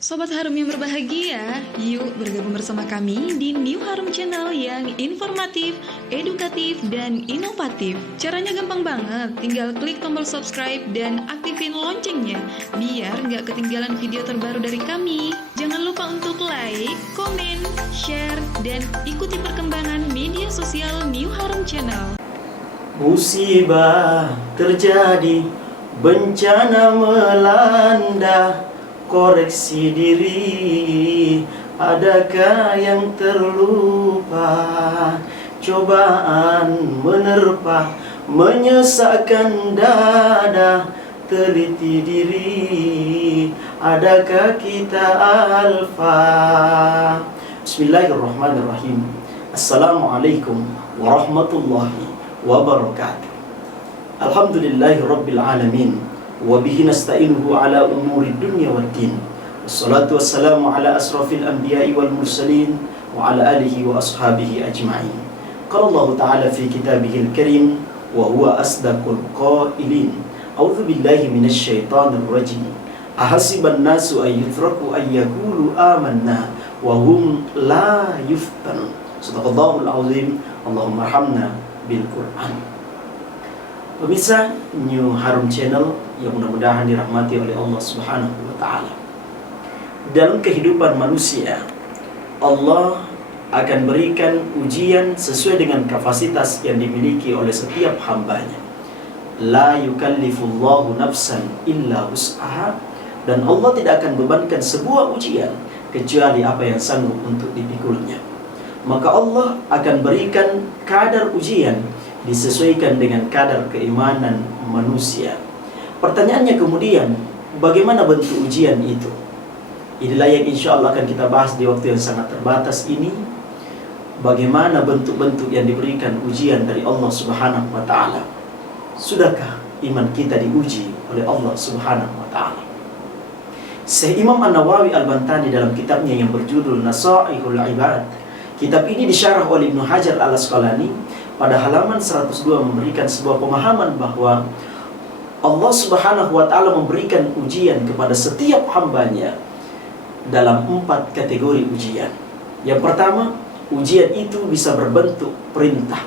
Sobat Harum yang berbahagia, yuk bergabung bersama kami di New Harum Channel yang informatif, edukatif, dan inovatif. Caranya gampang banget, tinggal klik tombol subscribe dan aktifin loncengnya, biar nggak ketinggalan video terbaru dari kami. Jangan lupa untuk like, komen, share, dan ikuti perkembangan media sosial New Harum Channel. Musibah terjadi, bencana melanda, koreksi diri, adakah yang terlupa? Cobaan menerpa, menyesakkan dada, teliti diri, adakah kita alfa? Bismillahirrahmanirrahim. Assalamualaikum warahmatullahi wabarakatuh. Alhamdulillahi rabbil alamin, wabihi nasta'inuhu ala umuri dunya waddin, wassalatu wassalamu ala asrafil anbiya'i wal mursalin wa ala alihi wa ashabihi ajma'in. Qala Allah ta'ala fi kitabihil karim wa huwa asdaqul qailin, a'udzu billahi minasy syaithanir rajim. Ahasiban nasu ay yutraku ay yaqulu amanna wa hum la yuftanun. Shadaqallahul azim. Allahumma arhamna bil Qur'an. Pemirsa New Harum Channel yang mudah-mudahan dirahmati oleh Allah Subhanahu wa Ta'ala. Dalam kehidupan manusia, Allah akan berikan ujian sesuai dengan kapasitas yang dimiliki oleh setiap hambanya. La yukallifullahu nafsan illa wus'aha, dan Allah tidak akan bebankan sebuah ujian kecuali apa yang sanggup untuk dipikulnya. Maka Allah akan berikan kadar ujian disesuaikan dengan kadar keimanan manusia. Pertanyaannya kemudian, bagaimana bentuk ujian itu? Inilah yang insya Allah akan kita bahas di waktu yang sangat terbatas ini. Bagaimana bentuk-bentuk yang diberikan ujian dari Allah Subhanahu wa Ta'ala? Sudahkah iman kita diuji oleh Allah Subhanahu wa Ta'ala? Syekh Imam An-Nawawi Al-Bantani dalam kitabnya yang berjudul Nasaihul Ibad, kitab ini disyarah oleh Ibnu Hajar Al-Asqalani pada halaman 102, memberikan sebuah pemahaman bahwa Allah Subhanahu wa Ta'ala memberikan ujian kepada setiap hambanya dalam 4 kategori ujian. Yang pertama, ujian itu bisa berbentuk perintah.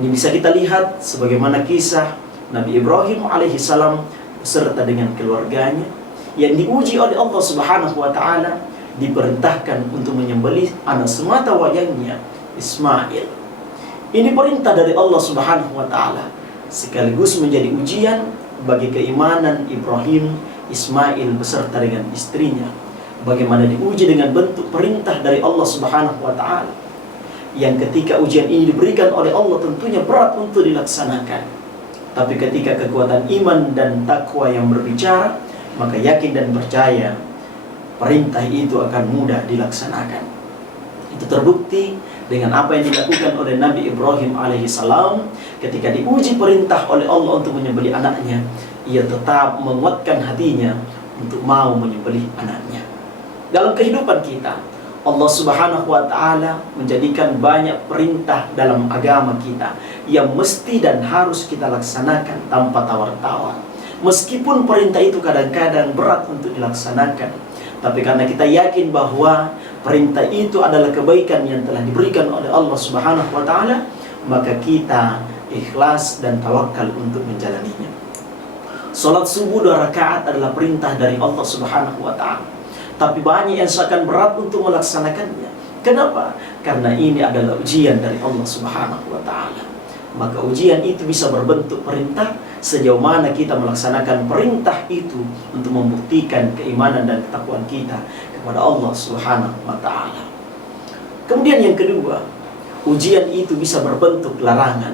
Ini bisa kita lihat sebagaimana kisah Nabi Ibrahim alaihissalam beserta dengan keluarganya yang diuji oleh Allah Subhanahu wa Ta'ala, diperintahkan untuk menyembelih anak semata wayangnya Ismail. Ini perintah dari Allah Subhanahu wa Ta'ala, sekaligus menjadi ujian bagi keimanan Ibrahim, Ismail beserta dengan istrinya. Bagaimana diuji dengan bentuk perintah dari Allah Subhanahu wa Ta'ala, yang ketika ujian ini diberikan oleh Allah tentunya berat untuk dilaksanakan. Tapi ketika kekuatan iman dan takwa yang berbicara, maka yakin dan percaya perintah itu akan mudah dilaksanakan. Itu terbukti dengan apa yang dilakukan oleh Nabi Ibrahim alaihissalam ketika diuji perintah oleh Allah untuk menyembelih anaknya. Ia tetap menguatkan hatinya untuk mau menyembelih anaknya. Dalam kehidupan kita, Allah Subhanahu wa Ta'ala menjadikan banyak perintah dalam agama kita yang mesti dan harus kita laksanakan tanpa tawar-tawar. Meskipun perintah itu kadang-kadang berat untuk dilaksanakan, tapi karena kita yakin bahwa perintah itu adalah kebaikan yang telah diberikan oleh Allah Subhanahu wa Ta'ala, maka kita ikhlas dan tawakal untuk menjalaninya. Salat subuh 2 rakaat adalah perintah dari Allah Subhanahu wa Ta'ala, tapi banyak yang seakan berat untuk melaksanakannya. Kenapa? Karena ini adalah ujian dari Allah Subhanahu wa Ta'ala. Maka ujian itu bisa berbentuk perintah sejauh mana kita melaksanakan perintah itu untuk membuktikan keimanan dan ketakwaan kita kepada Allah Subhanahu wa Ta'ala. Kemudian yang kedua, ujian itu bisa berbentuk larangan.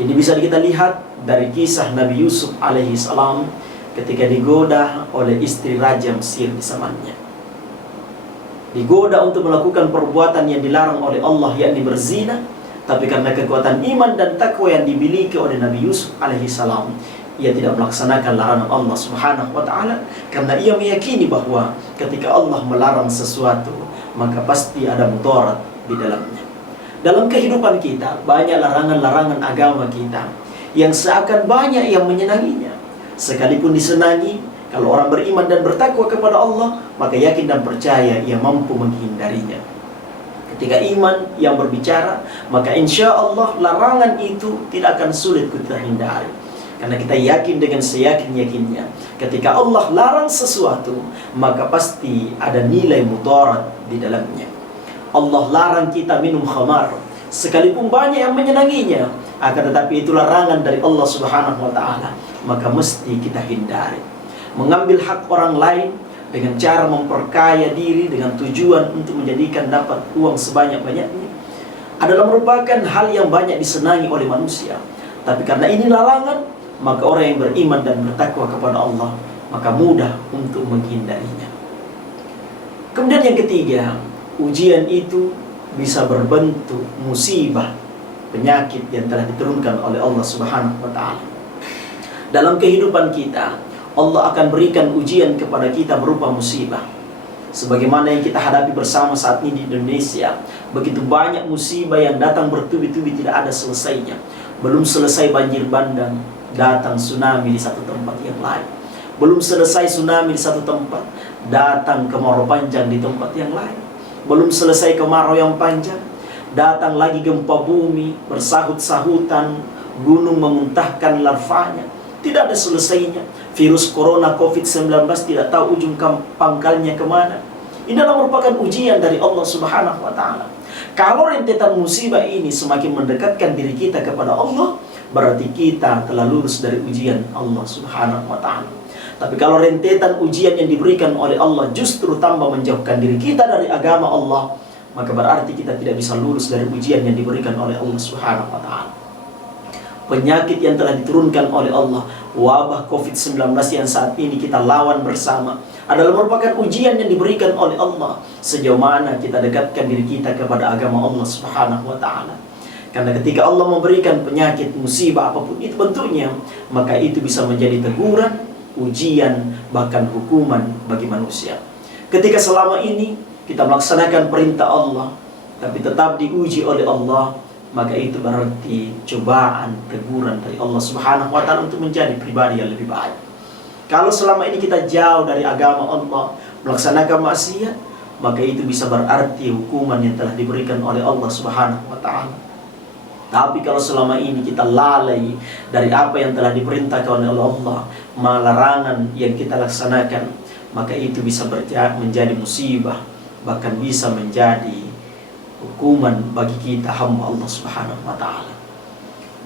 Ini bisa kita lihat dari kisah Nabi Yusuf alaihissalam ketika digoda oleh istri Raja Mesir di zamannya. Digoda untuk melakukan perbuatan yang dilarang oleh Allah, yakni berzina. Tapi karena kekuatan iman dan takwa yang dimiliki oleh Nabi Yusuf alaihissalam, ia tidak melaksanakan larangan Allah Subhanahu wa Ta'ala, karena ia meyakini bahwa ketika Allah melarang sesuatu, maka pasti ada mudarat di dalamnya. Dalam kehidupan kita, banyak larangan-larangan agama kita yang seakan banyak yang menyenanginya. Sekalipun disenangi, Kalau orang beriman dan bertakwa kepada Allah, maka yakin dan percaya ia mampu menghindarinya. Ketika iman yang berbicara, maka insya Allah larangan itu tidak akan sulit kita hindari. Karena kita yakin dengan seyakin-yakinnya, ketika Allah larang sesuatu, maka pasti ada nilai mudarat di dalamnya. Allah larang kita minum khamar, sekalipun banyak yang menyenanginya, akan tetapi itu larangan dari Allah Subhanahu wa ta'ala, maka mesti kita hindari. Mengambil hak orang lain dengan cara memperkaya diri dengan tujuan untuk menjadikan dapat uang sebanyak-banyaknya adalah merupakan hal yang banyak disenangi oleh manusia. Tapi karena ini larangan, maka orang yang beriman dan bertakwa kepada Allah, maka mudah untuk menghindarinya. Kemudian yang ketiga, ujian itu bisa berbentuk musibah, penyakit yang telah diturunkan oleh Allah Subhanahu wa ta'ala. Dalam kehidupan kita, Allah akan berikan ujian kepada kita berupa musibah. Sebagaimana yang kita hadapi bersama saat ini di Indonesia, begitu banyak musibah yang datang bertubi-tubi tidak ada selesainya. Belum selesai banjir bandang, datang tsunami di satu tempat yang lain. Belum selesai tsunami di satu tempat, datang kemarau panjang di tempat yang lain. Belum selesai kemarau yang panjang, datang lagi gempa bumi, bersahut-sahutan, gunung memuntahkan larvanya. Tidak ada selesainya. Virus corona COVID-19 tidak tahu ujung pangkalnya kemana. Ini adalah merupakan ujian dari Allah Subhanahu wa ta'ala. Kalau rentetan musibah ini semakin mendekatkan diri kita kepada Allah, berarti kita telah lulus dari ujian Allah Subhanahu wa ta'ala. Tapi kalau rentetan ujian yang diberikan oleh Allah justru tambah menjauhkan diri kita dari agama Allah, maka berarti kita tidak bisa lulus dari ujian yang diberikan oleh Allah Subhanahu wa ta'ala. Penyakit yang telah diturunkan oleh Allah, wabah COVID-19 yang saat ini kita lawan bersama, adalah merupakan ujian yang diberikan oleh Allah. Sejauh mana kita dekatkan diri kita kepada agama Allah Subhanahu wa ta'ala. Karena ketika Allah memberikan penyakit, musibah apapun itu bentuknya, maka itu bisa menjadi teguran, ujian, bahkan hukuman bagi manusia. Ketika selama ini kita melaksanakan perintah Allah, tapi tetap diuji oleh Allah, maka itu berarti cobaan, teguran dari Allah Subhanahu wa ta'ala untuk menjadi pribadi yang lebih baik. Kalau selama ini kita jauh dari agama Allah, melaksanakan maksiat, maka itu bisa berarti hukuman yang telah diberikan oleh Allah Subhanahu wa ta'ala. Tapi kalau selama ini kita lalai dari apa yang telah diperintahkan oleh Allah, larangan yang kita laksanakan, maka itu bisa menjadi musibah, bahkan bisa menjadi hukuman bagi kita hamba Allah Subhanahu wa ta'ala.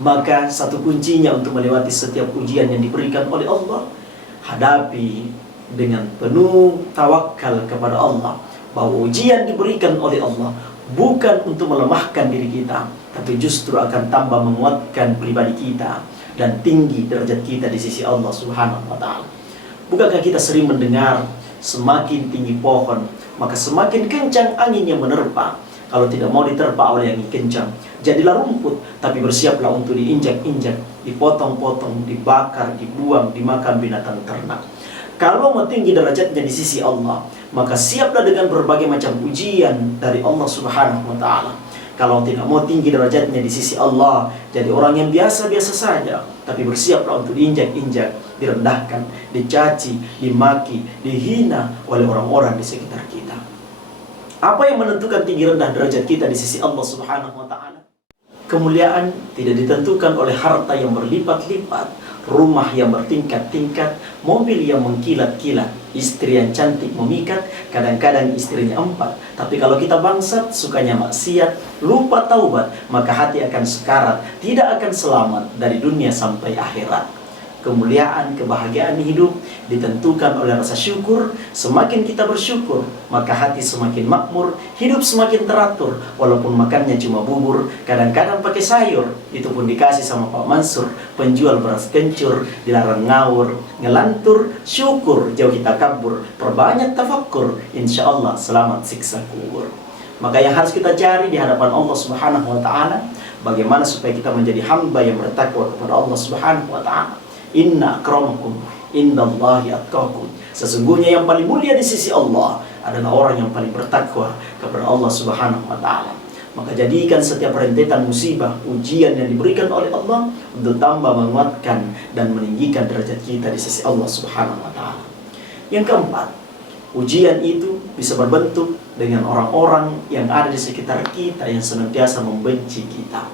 Maka satu kuncinya untuk melewati setiap ujian yang diberikan oleh Allah, hadapi dengan penuh tawakal kepada Allah, bahwa ujian diberikan oleh Allah bukan untuk melemahkan diri kita, tapi justru akan tambah menguatkan pribadi kita dan tinggi derajat kita di sisi Allah Subhanahu wa ta'ala. Bukankah kita sering mendengar, semakin tinggi pohon, maka semakin kencang angin yang menerpa. Kalau tidak mau diterpa oleh angin kencang, jadilah rumput, tapi bersiaplah untuk diinjak-injak, dipotong-potong, dibakar, dibuang, dimakan binatang ternak. Kalau mau tinggi derajatnya di sisi Allah, maka siaplah dengan berbagai macam ujian dari Allah Subhanahu wa ta'ala. Kalau tidak mau tinggi derajatnya di sisi Allah, jadi orang yang biasa-biasa saja, tapi bersiaplah untuk diinjak-injak, direndahkan, dicaci, dimaki, dihina oleh orang-orang di sekitar kita. Apa yang menentukan tinggi rendah derajat kita di sisi Allah Subhanahu wa ta'ala? Kemuliaan tidak ditentukan oleh harta yang berlipat-lipat, rumah yang bertingkat-tingkat, mobil yang mengkilat-kilat, istri yang cantik memikat, kadang-kadang istrinya 4. Tapi kalau kita bangsat, sukanya maksiat, lupa taubat, maka hati akan sekarat, tidak akan selamat dari dunia sampai akhirat. Kemuliaan, kebahagiaan hidup ditentukan oleh rasa syukur. Semakin kita bersyukur, maka hati semakin makmur, hidup semakin teratur. Walaupun makannya cuma bubur, kadang-kadang pakai sayur, itu pun dikasih sama Pak Mansur, penjual beras kencur, dilarang ngawur, ngelantur, syukur, jauhi takabur, perbanyak tafakkur, insya Allah selamat siksa kubur. Maka yang harus kita cari di hadapan Allah Subhanahu wa ta'ala, bagaimana supaya kita menjadi hamba yang bertakwa kepada Allah Subhanahu wa ta'ala. Inna akramakum indallahi atqakum. Sesungguhnya yang paling mulia di sisi Allah adalah orang yang paling bertakwa kepada Allah Subhanahu wa ta'ala. Maka jadikan setiap rentetan musibah, ujian yang diberikan oleh Allah untuk tambah menguatkan dan meninggikan derajat kita di sisi Allah Subhanahu wa ta'ala. Yang keempat, ujian itu bisa berbentuk dengan orang-orang yang ada di sekitar kita yang senantiasa membenci kita.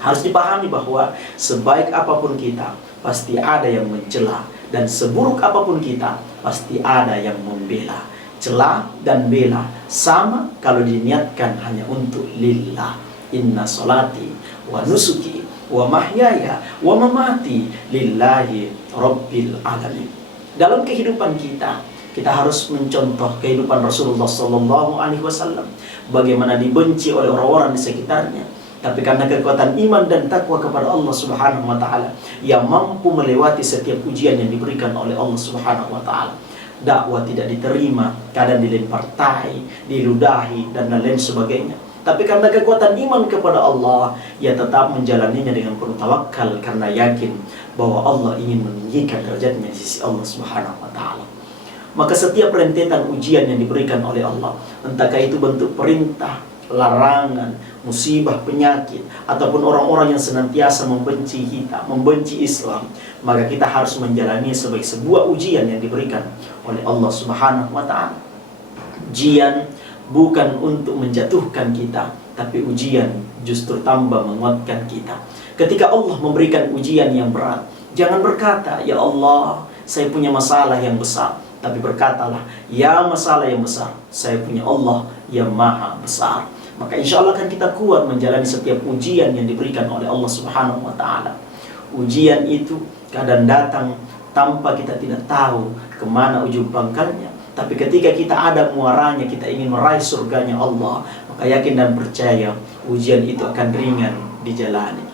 Harus dipahami bahwa sebaik apapun kita, pasti ada yang mencela, dan seburuk apapun kita, pasti ada yang membela. Cela dan bela sama kalau diniatkan hanya untuk lillah. Inna solati wa nusuki wa mahyaya wa mamati lillahi rabbil alamin. Dalam kehidupan kita harus mencontoh kehidupan Rasulullah SAW, bagaimana dibenci oleh orang-orang di sekitarnya, tapi karena kekuatan iman dan takwa kepada Allah Subhanahu wa taala yang mampu melewati setiap ujian yang diberikan oleh Allah Subhanahu wa taala. Dakwah tidak diterima, kadang dilempar tai, diludahi dan lain sebagainya. Tapi karena kekuatan iman kepada Allah, ia tetap menjalaninya dengan penuh tawakal karena yakin bahwa Allah ingin meninggikan derajatnya di sisi Allah Subhanahu wa taala. Maka setiap rentetan ujian yang diberikan oleh Allah, entahkah itu bentuk perintah, larangan, musibah, penyakit, ataupun orang-orang yang senantiasa membenci kita, membenci Islam, maka kita harus menjalani sebagai sebuah ujian yang diberikan oleh Allah Subhanahu wa taala. Ujian bukan untuk menjatuhkan kita, tapi ujian justru tambah menguatkan kita. Ketika Allah memberikan ujian yang berat, jangan berkata, "Ya Allah, saya punya masalah yang besar." Tapi berkatalah, "Ya masalah yang besar, saya punya Allah yang maha besar." Maka insya Allah akan kita kuat menjalani setiap ujian yang diberikan oleh Allah Subhanahu wa taala. Ujian itu kadang datang tanpa kita tidak tahu kemana ujung pangkalnya. Tapi ketika kita ada muaranya, kita ingin meraih surganya Allah, maka yakin dan percaya ujian itu akan ringan dijalani.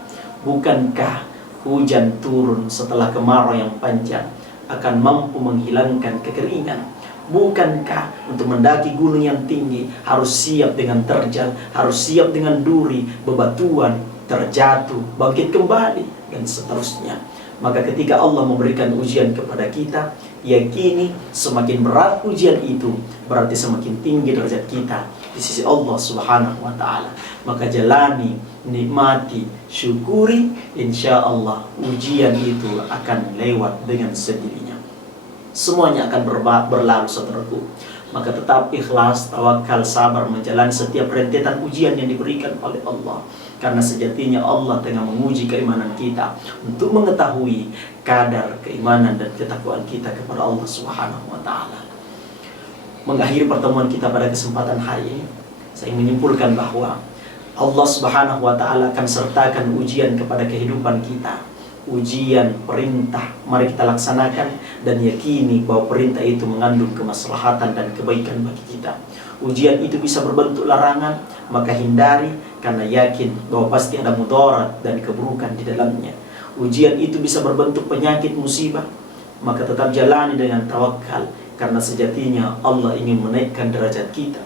Bukankah hujan turun setelah kemarau yang panjang akan mampu menghilangkan kekeringan? Bukankah untuk mendaki gunung yang tinggi harus siap dengan terjal, harus siap dengan duri, bebatuan, terjatuh, bangkit kembali, dan seterusnya. Maka ketika Allah memberikan ujian kepada kita, yakini semakin berat ujian itu, berarti semakin tinggi derajat kita di sisi Allah Subhanahu wa taala. Maka jalani, nikmati, syukuri, insya Allah ujian itu akan lewat dengan sendirinya. Semuanya akan berlalu, saudaraku. Maka tetap ikhlas, tawakal, sabar menjalani setiap rentetan ujian yang diberikan oleh Allah. Karena sejatinya Allah tengah menguji keimanan kita untuk mengetahui kadar keimanan dan ketakwaan kita kepada Allah Subhanahu wa taala. Mengakhiri pertemuan kita pada kesempatan hari ini, saya menyimpulkan bahwa Allah Subhanahu wa taala akan sertakan ujian kepada kehidupan kita. Ujian perintah, mari kita laksanakan dan yakini bahwa perintah itu mengandung kemaslahatan dan kebaikan bagi kita. Ujian itu bisa berbentuk larangan, maka hindari karena yakin bahwa pasti ada mudarat dan keburukan di dalamnya. Ujian itu bisa berbentuk penyakit, musibah, maka tetap jalani dengan tawakal karena sejatinya Allah ingin menaikkan derajat kita.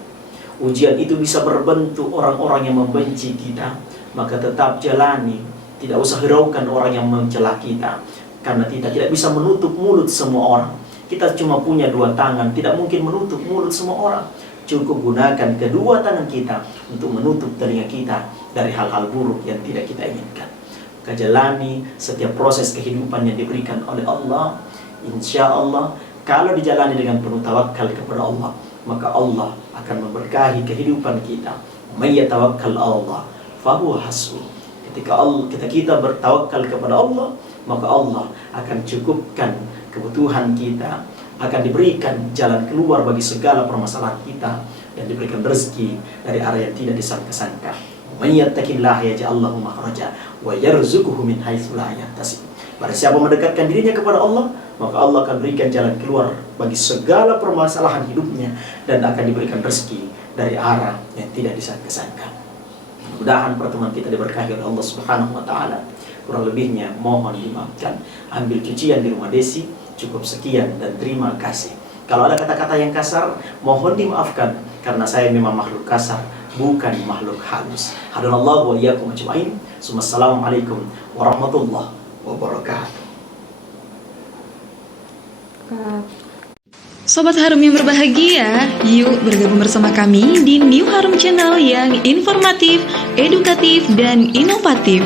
Ujian itu bisa berbentuk orang-orang yang membenci kita, maka tetap jalani. Tidak usah hiraukan orang yang mencela kita, karena kita tidak bisa menutup mulut semua orang. Kita cuma punya dua tangan, tidak mungkin menutup mulut semua orang. Cukup gunakan kedua tangan kita untuk menutup telinga kita dari hal-hal buruk yang tidak kita inginkan. Jalani setiap proses kehidupan yang diberikan oleh Allah. Insya Allah, kalau dijalani dengan penuh tawakal kepada Allah, maka Allah akan memberkahi kehidupan kita. May yatawakkal Allah fahuwa hasbuh. Ketika kita bertawakal kepada Allah, maka Allah akan cukupkan kebutuhan kita, akan diberikan jalan keluar bagi segala permasalahan kita, dan diberikan rezeki dari arah yang tidak disangka-sangka. Man yattaqillaha yaj'al lahu makhraja wa yarzuquhu min haitsu la yahtasib. Barang siapa mendekatkan dirinya kepada Allah, maka Allah akan berikan jalan keluar bagi segala permasalahan hidupnya, dan akan diberikan rezeki dari arah yang tidak disangka-sangka. Mudah-mudahan pertemuan kita diberkahi oleh Allah Subhanahu wa taala. Kurang lebihnya mohon dimaafkan. Ambil cucian di rumah Desi. Cukup sekian dan terima kasih. Kalau ada kata-kata yang kasar, mohon dimaafkan karena saya memang makhluk kasar, bukan makhluk halus. Hadanallahu wa iyyakum ajmain. Assalamualaikum warahmatullahi wabarakatuh. Sobat Harum yang berbahagia, yuk bergabung bersama kami di New Harum Channel yang informatif, edukatif, dan inovatif.